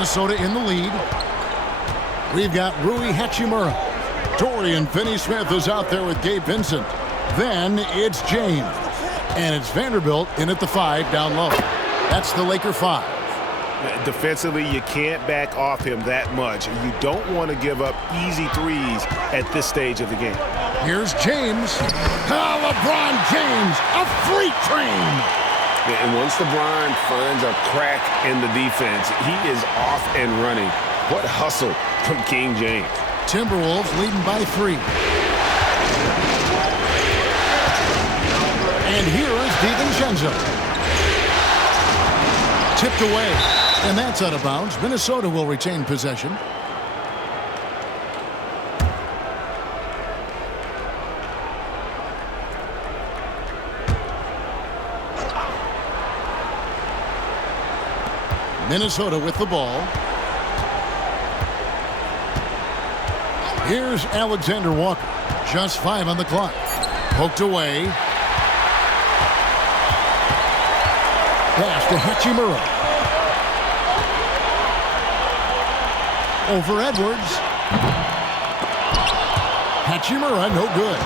Minnesota in the lead. We've got Rui Hachimura. Dorian Finney-Smith is out there with Gabe Vincent. Then it's James. And it's Vanderbilt in at the 5 down low. That's the Laker 5. Defensively, you can't back off him that much. You don't want to give up easy threes at this stage of the game. Here's James. LeBron James, a freight train. And once LeBron finds a crack in the defense, he is off and running. What hustle from King James. Timberwolves leading by 3. And here is DiVincenzo. Tipped away. And that's out of bounds. Minnesota will retain possession. Minnesota with the ball. Here's Alexander Walker. Just 5 on the clock. Poked away. Pass to Hachimura. Over Edwards. Hachimura, no good.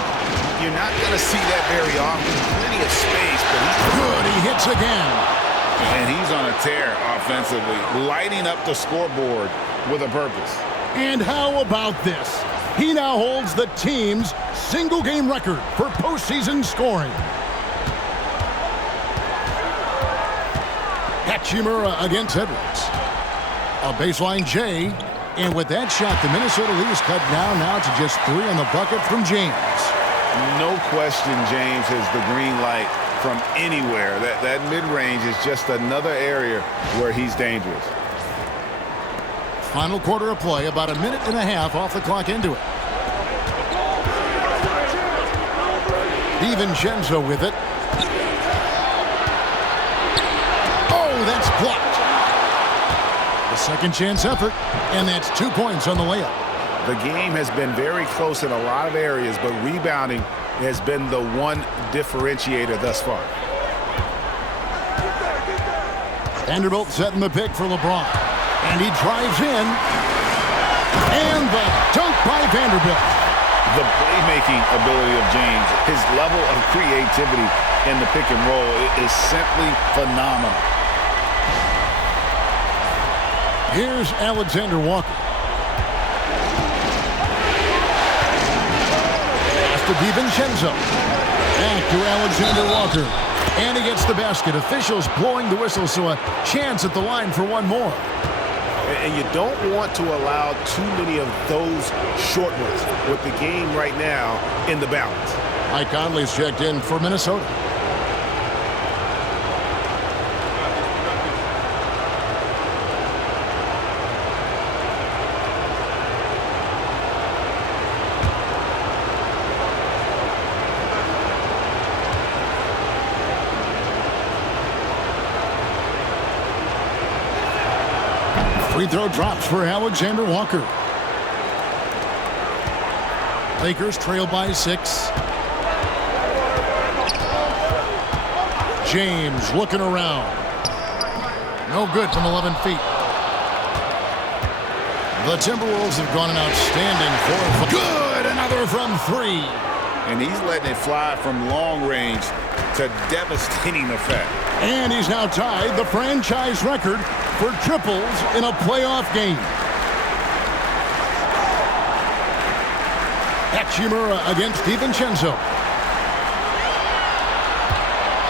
You're not going to see that very often. Plenty of space, but he's good. He hits again. And he's on a tear offensively, lighting up the scoreboard with a purpose. And how about this? He now holds the team's single-game record for postseason scoring. Hachimura against Edwards. A baseline J. And with that shot, the Minnesota lead is cut down now to just 3 on the bucket from James. No question James has the green light from anywhere. That mid-range is just another area where he's dangerous. Final quarter of play, about a minute and a half off the clock into it. DiVincenzo with it. Oh, that's blocked. The second chance effort, and that's 2 points on the layup. The game has been very close in a lot of areas, but rebounding has been the one differentiator thus far. Vanderbilt setting the pick for LeBron. And he drives in. And the dunk by Vanderbilt. The playmaking ability of James, his level of creativity in the pick and roll is simply phenomenal. Here's Alexander Walker. Pass to DiVincenzo. Back to Alexander Walker. And he gets the basket. Officials blowing the whistle, so a chance at the line for one more. And you don't want to allow too many of those short ones with the game right now in the balance. Mike Conley's checked in for Minnesota. Free throw drops for Alexander Walker. Lakers trail by 6. James looking around. No good from 11 feet. The Timberwolves have gone an outstanding 4. Good! Another from 3. And he's letting it fly from long range to devastating effect. And he's now tied the franchise record for triples in a playoff game. Hachimura against DiVincenzo.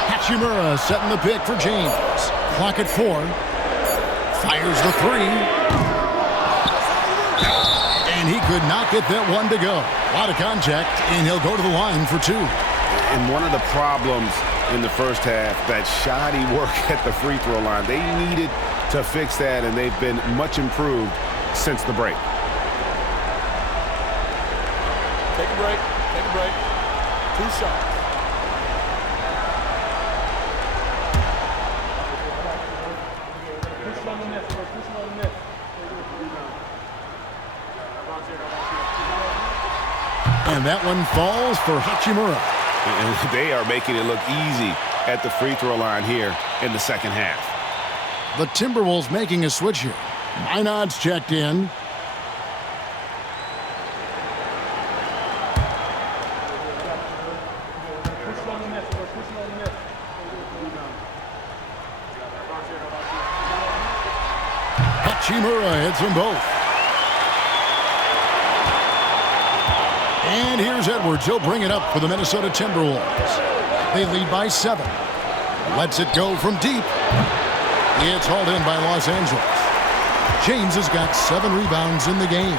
Hachimura setting the pick for James. Clock at 4. Fires the 3. And he could not get that one to go. A lot of contact, and he'll go to the line for 2. And one of the problems in the first half, that shoddy work at the free throw line. They needed to fix that, and they've been much improved since the break. Take a break. Take a break. 2 shots. And that one falls for Hachimura. And they are making it look easy at the free throw line here in the second half. The Timberwolves making a switch here. Minot's checked in. Hachimura hits them both. And here's Edwards. He'll bring it up for the Minnesota Timberwolves. They lead by 7. Lets it go from deep. It's hauled in by Los Angeles. James has got 7 rebounds in the game.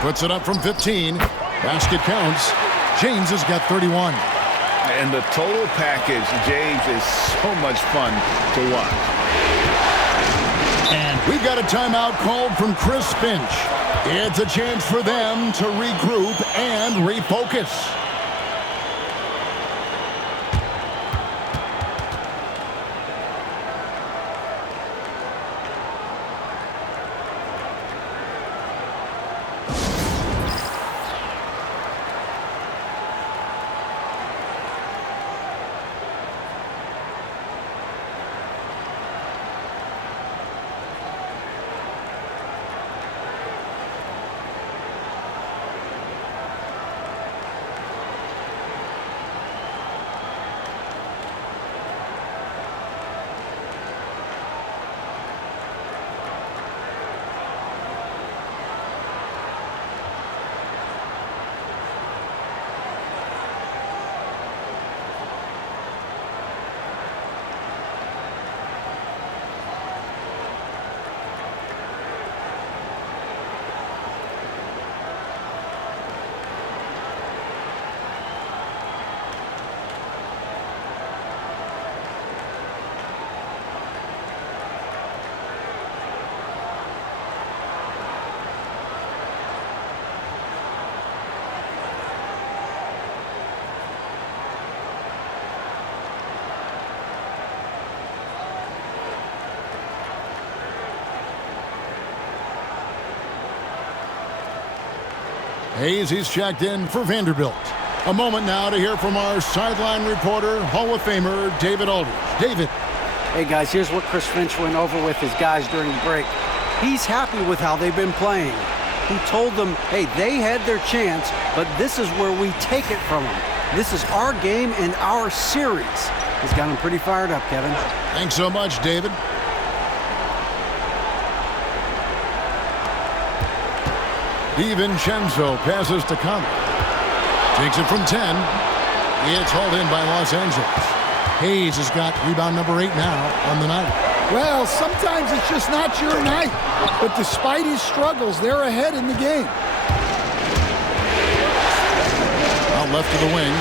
Puts it up from 15. Basket counts. James has got 31. And the total package, James, is so much fun to watch. And we've got a timeout called from Chris Finch. It's a chance for them to regroup and refocus. Hayes, he's checked in for Vanderbilt. A moment now to hear from our sideline reporter, Hall of Famer David Aldridge. David. Hey, guys, here's what Chris Finch went over with his guys during the break. He's happy with how they've been playing. He told them, hey, they had their chance, but this is where we take it from them. This is our game and our series. He's got them pretty fired up, Kevin. Thanks so much, David. DiVincenzo passes to Conley. Takes it from 10. It's hauled in by Los Angeles. Hayes has got rebound number 8 now on the night. Well, sometimes it's just not your night. But despite his struggles, they're ahead in the game. Out left to the wing.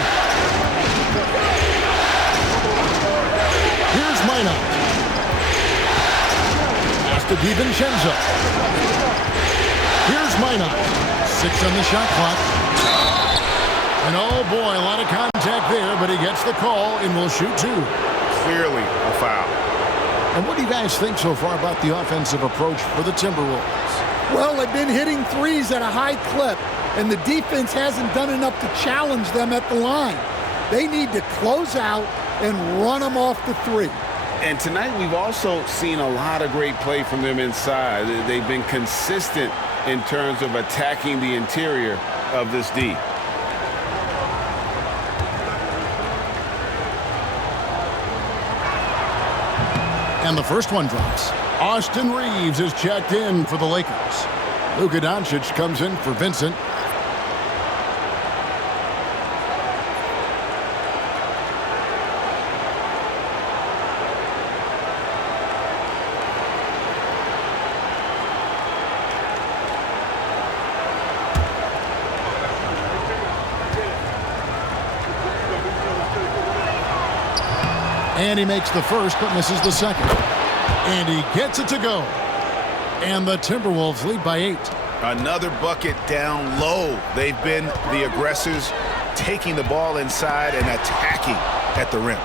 Here's Minot. Pass to DiVincenzo. Here's Minot. 6 on the shot clock. And oh boy, a lot of contact there, but he gets the call and will shoot 2. Clearly a foul. And what do you guys think so far about the offensive approach for the Timberwolves? Well, they've been hitting threes at a high clip, and the defense hasn't done enough to challenge them at the line. They need to close out and run them off the 3. And tonight we've also seen a lot of great play from them inside. They've been consistent in terms of attacking the interior of this D. And the first one drops. Austin Reeves is checked in for the Lakers. Luka Doncic comes in for Vincent. And he makes the first, but misses the second. And he gets it to go. And the Timberwolves lead by 8. Another bucket down low. They've been the aggressors, taking the ball inside and attacking at the rim.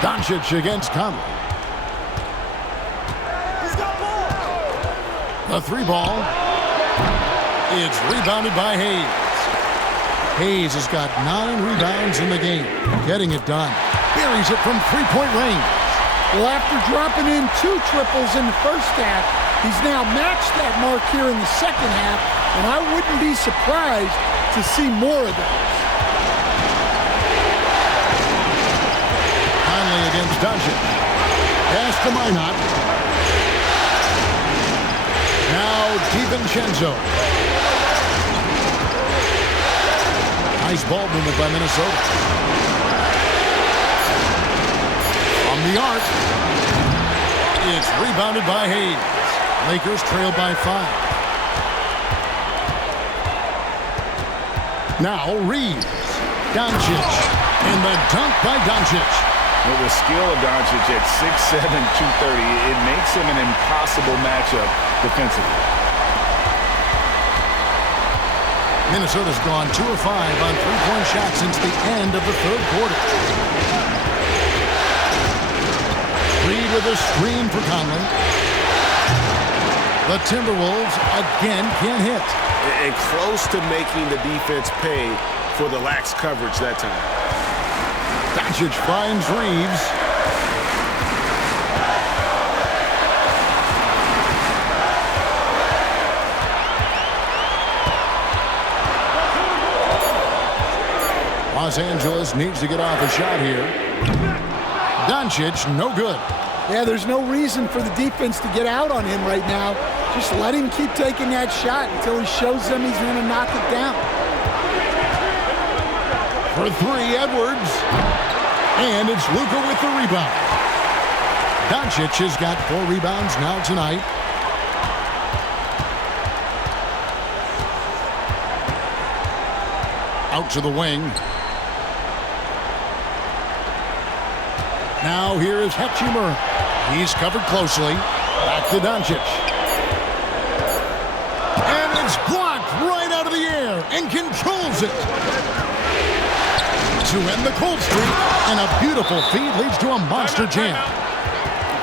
Doncic against Conley. The 3 ball. It's rebounded by Hayes. Hayes has got 9 rebounds in the game. Getting it done. Buries it from three-point range. Well, after dropping in 2 triples in the first half, he's now matched that mark here in the second half, and I wouldn't be surprised to see more of those. Conley against Doncic. Pass to Minot. Now DiVincenzo. Nice ball movement by Minnesota. From the arc. It's rebounded by Hayes. Lakers trail by 5. Now Reeves. Doncic. And the dunk by Doncic. With the skill of Doncic at 6'7", 230, it makes him an impossible matchup defensively. Minnesota's gone 2 of 5 on three-point shots since the end of the third quarter. Reed with a screen for Conley. The Timberwolves again can't hit. And close to making the defense pay for the lax coverage that time. Doncic finds Reeves. Los Angeles needs to get off a shot here. Doncic, no good. Yeah, there's no reason for the defense to get out on him right now. Just let him keep taking that shot until he shows them he's going to knock it down. For 3, Edwards. And it's Luka with the rebound. Doncic has got 4 rebounds now tonight. Out to the wing. Now here is Hachimura. He's covered closely. Back to Doncic. And it's blocked right out of the air and controls it. To end the cold streak, and a beautiful feed leads to a monster jam.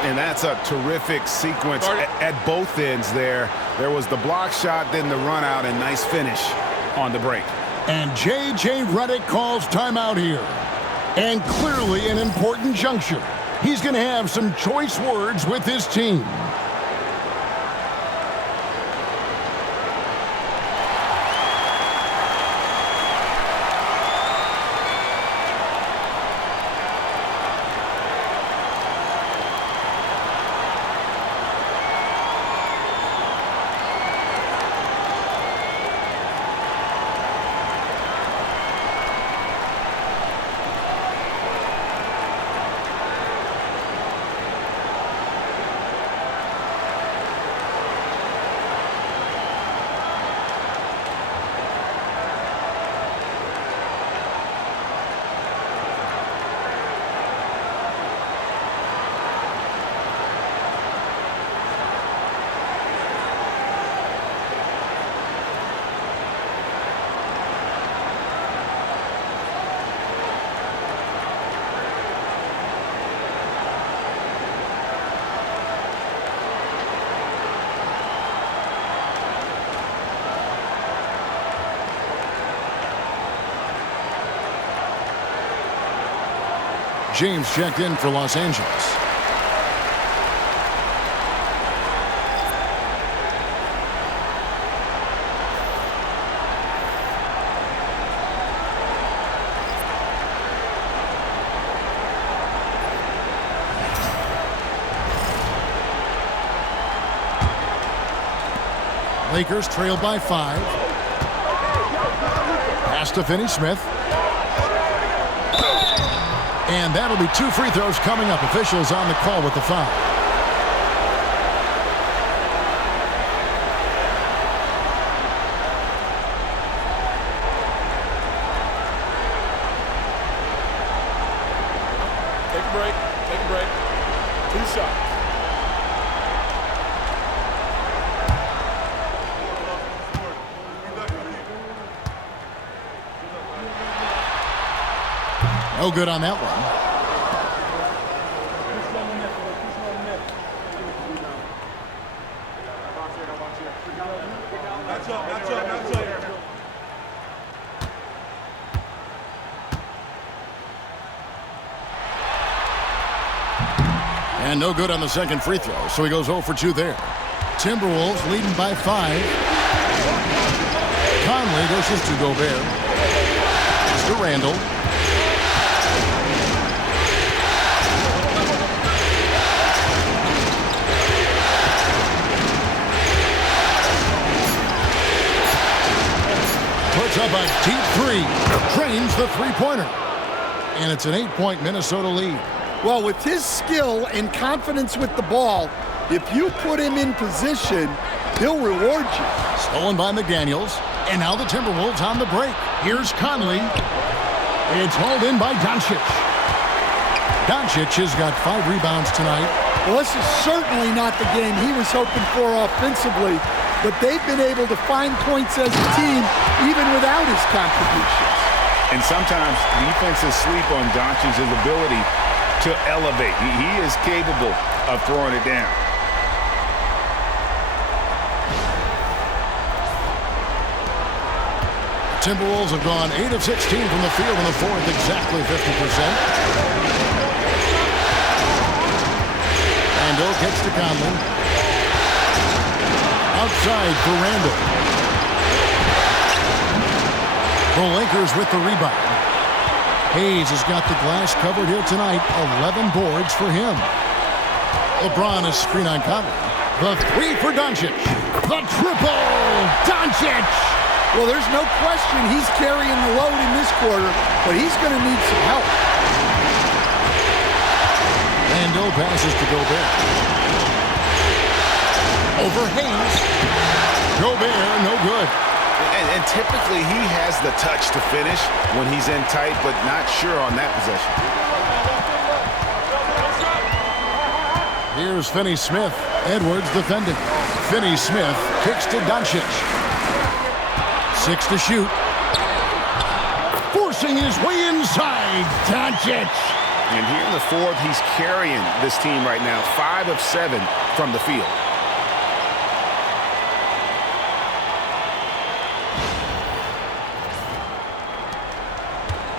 And that's a terrific sequence at both ends there. There was the block shot, then the run out, and nice finish on the break. And J.J. Redick calls timeout here. And clearly an important juncture. He's going to have some choice words with his team. James checked in for Los Angeles. Lakers trail by 5. Pass to Finney-Smith. And that'll be 2 free throws coming up. Officials on the call with the foul. Take a break. Take a break. 2 shots. No good on that one. And no good on the second free throw, so he goes 0 for 2 there. Timberwolves leading by 5. Conley dishes to Gobert. To Randall. Puts up a deep three. Drains the three-pointer. And it's an 8-point Minnesota lead. Well, with his skill and confidence with the ball, if you put him in position, he'll reward you. Stolen by McDaniels. And now the Timberwolves on the break. Here's Conley. It's hauled in by Doncic. Doncic has got 5 rebounds tonight. Well, this is certainly not the game he was hoping for offensively, but they've been able to find points as a team even without his contributions. And sometimes defenses sleep on Doncic's ability to elevate. He is capable of throwing it down. Timberwolves have gone 8 of 16 from the field in the fourth, exactly 50%. Randall gets to Conley. Outside for Randall. The Lakers with the rebound. Hayes has got the glass covered here tonight. 11 boards for him. LeBron is screen on Conley. The three for Doncic. The triple. Doncic. Well, there's no question he's carrying the load in this quarter, but he's going to need some help. Randall passes to Gobert. Over Hayes. Gobert, no good. And typically he has the touch to finish when he's in tight, but not sure on that possession. Here's Finney-Smith. Edwards defending. Finney-Smith kicks to Doncic. 6 to shoot. Forcing his way inside. Doncic. And here in the fourth, he's carrying this team right now. 5 of 7 from the field.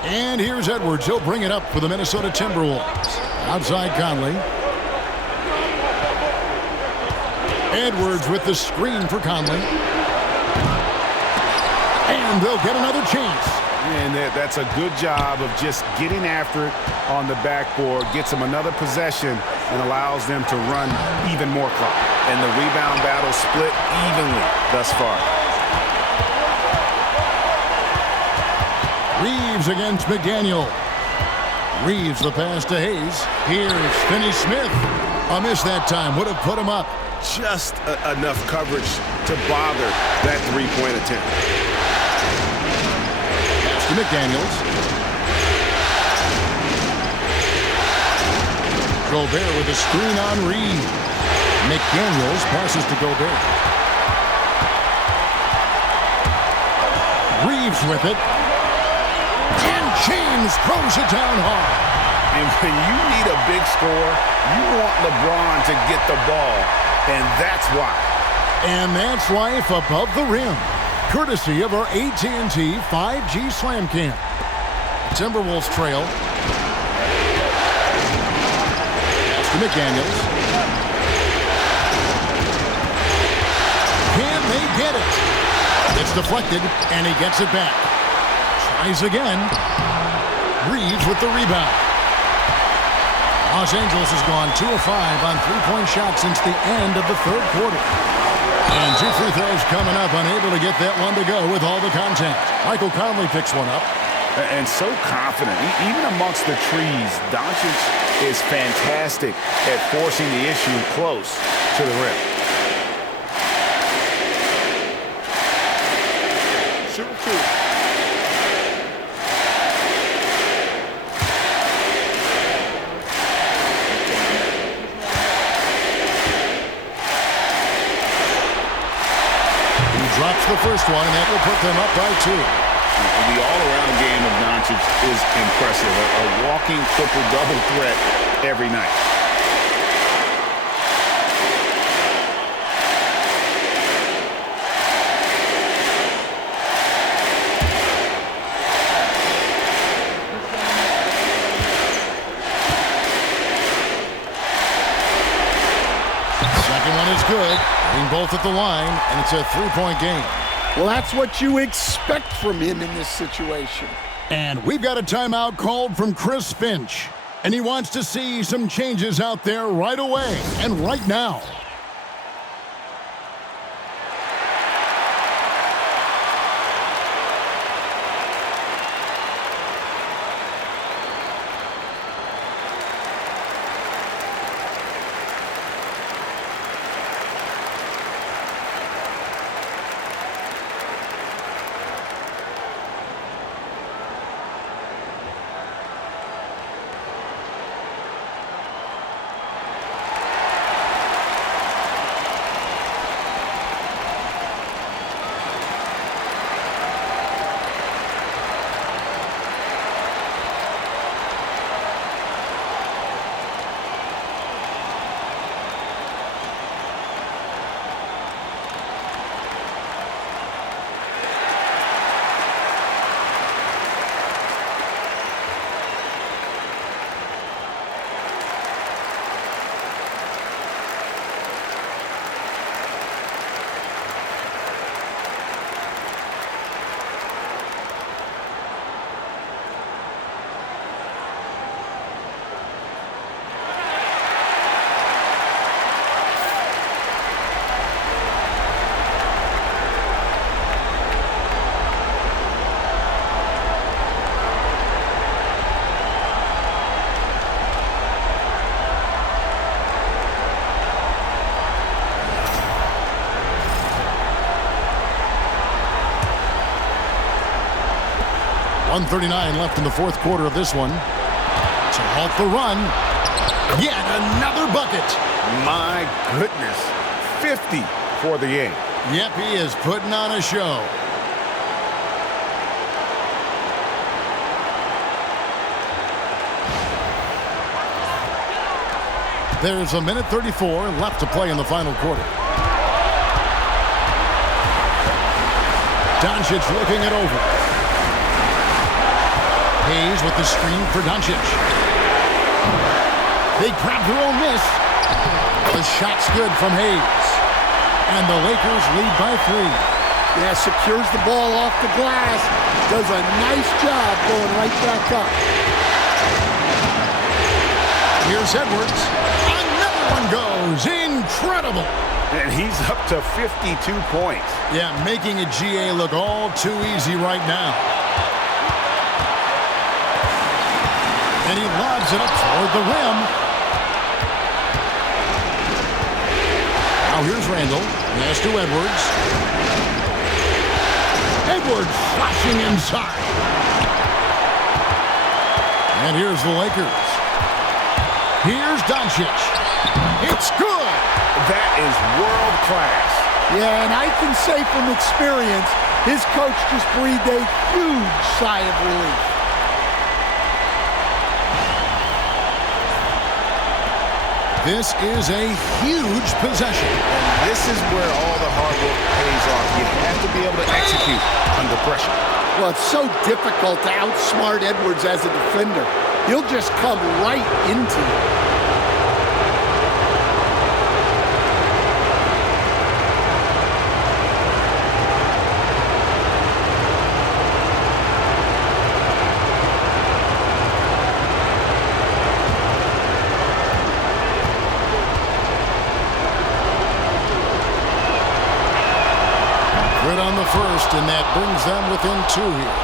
And here's Edwards. He'll bring it up for the Minnesota Timberwolves. Outside Conley. Edwards with the screen for Conley. And they'll get another chance. And that's a good job of just getting after it on the backboard. Gets them another possession and allows them to run even more clock. And the rebound battle split evenly thus far. Reeves against McDaniel. Reeves the pass to Hayes. Here's Finney-Smith. A miss that time. Would have put him up. Just enough coverage to bother that three-point attempt. Pass to McDaniels. Gobert with a screen on Reeves. McDaniels passes to Gobert. Reeves with it. And James throws it down hard. And when you need a big score, you want LeBron to get the ball, and that's why. And that's life above the rim, courtesy of our AT&T 5G Slam Cam. Timberwolves trail. Pass to McDaniels. Can they get it? It's deflected, and he gets it back. Tries again. Reeves with the rebound. Los Angeles has gone 2 of 5 on three-point shots since the end of the third quarter. And 2 free throws coming up, unable to get that one to go with all the contact. Michael Conley picks one up. And so confident. Even amongst the trees, Doncic is fantastic at forcing the issue close to the rim. Shoot 2. Drops the first one, and that will put them up by 2. The all-around game of Doncic is impressive. A walking triple-double threat every night. both at the line, and it's a three-point game. Well, that's what you expect from him in this situation. And we've got a timeout called from Chris Finch. And he wants to see some changes out there right away and right now. .139 left in the fourth quarter of this one. To halt the run. Yet another bucket. My goodness. 50 for the game. Yep, he is putting on a show. There's a minute 34 left to play in the final quarter. Doncic looking it over. Hayes with the screen for Doncic. They grab their own miss. The shot's good from Hayes. And the Lakers lead by 3. Yeah, secures the ball off the glass. Does a nice job going right back up. Here's Edwards. Another one goes. Incredible. And he's up to 52 points. Yeah, making a GA look all too easy right now. And he lobs it up toward the rim. Now here's Randall. Pass to Edwards. Edwards flashing inside. And here's the Lakers. Here's Doncic. It's good. That is world class. Yeah, and I can say from experience, his coach just breathed a huge sigh of relief. This is a huge possession. And this is where all the hard work pays off. You have to be able to execute under pressure. Well, it's so difficult to outsmart Edwards as a defender. He'll just come right into you. On the first, and that brings them within 2 here.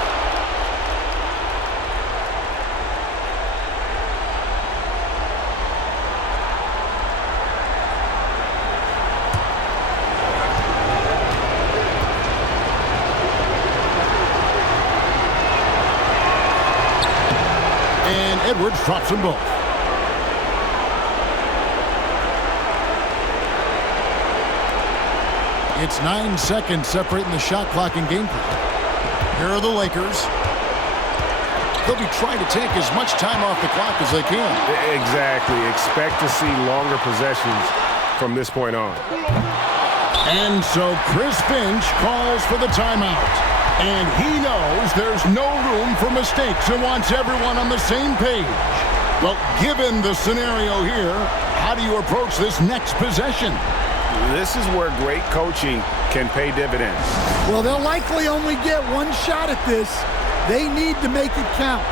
And Edwards drops them both. It's 9 seconds separating the shot clock and game clock. Here are the Lakers. They'll be trying to take as much time off the clock as they can. Exactly. Expect to see longer possessions from this point on. And so Chris Finch calls for the timeout. And he knows there's no room for mistakes and wants everyone on the same page. Well, given the scenario here, how do you approach this next possession? This is where great coaching can pay dividends. Well, they'll likely only get one shot at this. They need to make it count.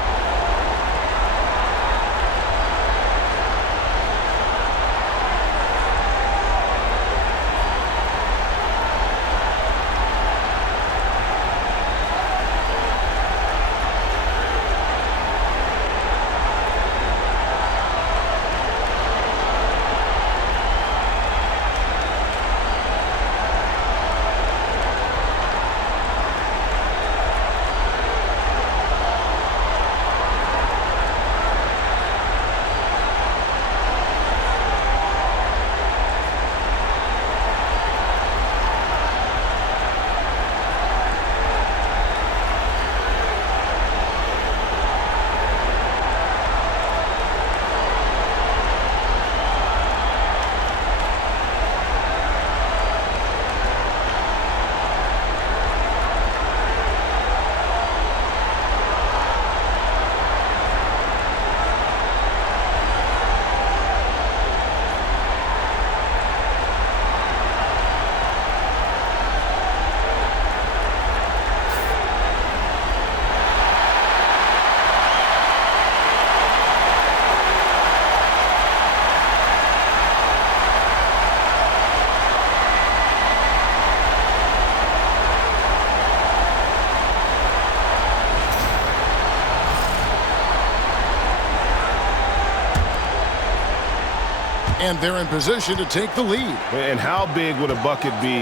And they're in position to take the lead. And how big would a bucket be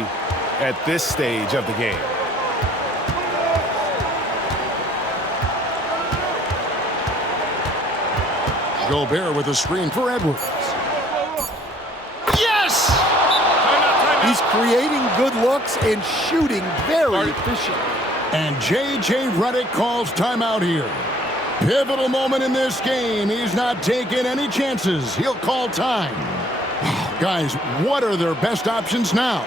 at this stage of the game? Gobert with a screen for Edwards. Yes! He's creating good looks and shooting very efficiently. And J.J. Redick calls timeout here. Pivotal moment in this game. He's not taking any chances. He'll call time. Guys, what are their best options now?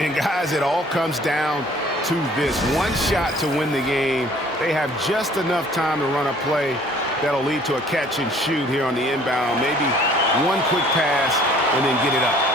And guys, it all comes down to this. One shot to win the game. They have just enough time to run a play that'll lead to a catch and shoot here on the inbound. Maybe one quick pass and then get it up.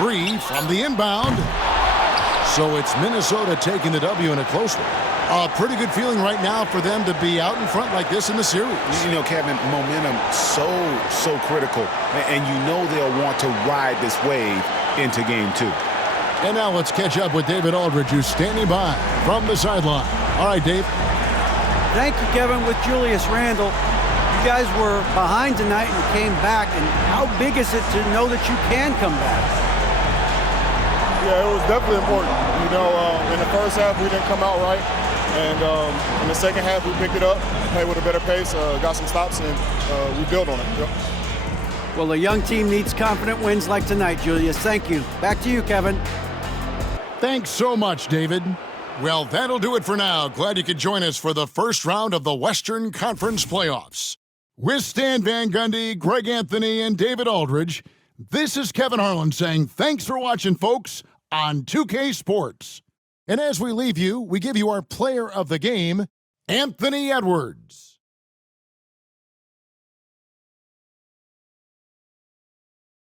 Three from the inbound. So it's Minnesota taking the W in a close one. A pretty good feeling right now for them to be out in front like this in the series. You know, Kevin, momentum so critical. And you know they'll want to ride this wave into game two. And now let's catch up with David Aldridge, who's standing by from the sideline. All right, Dave. Thank you, Kevin. With Julius Randle, you guys were behind tonight and came back. And how big is it to know that you can come back? Yeah, it was definitely important. You know, in the first half, we didn't come out right. And in the second half, we picked it up, played with a better pace, got some stops, and we built on it. Yep. Well, a young team needs confident wins like tonight, Julius. Thank you. Back to you, Kevin. Thanks so much, David. Well, that'll do it for now. Glad you could join us for the first round of the Western Conference playoffs. With Stan Van Gundy, Greg Anthony, and David Aldridge, this is Kevin Harlan saying thanks for watching, folks, on 2K Sports. And as we leave you, we give you our player of the game, Anthony Edwards.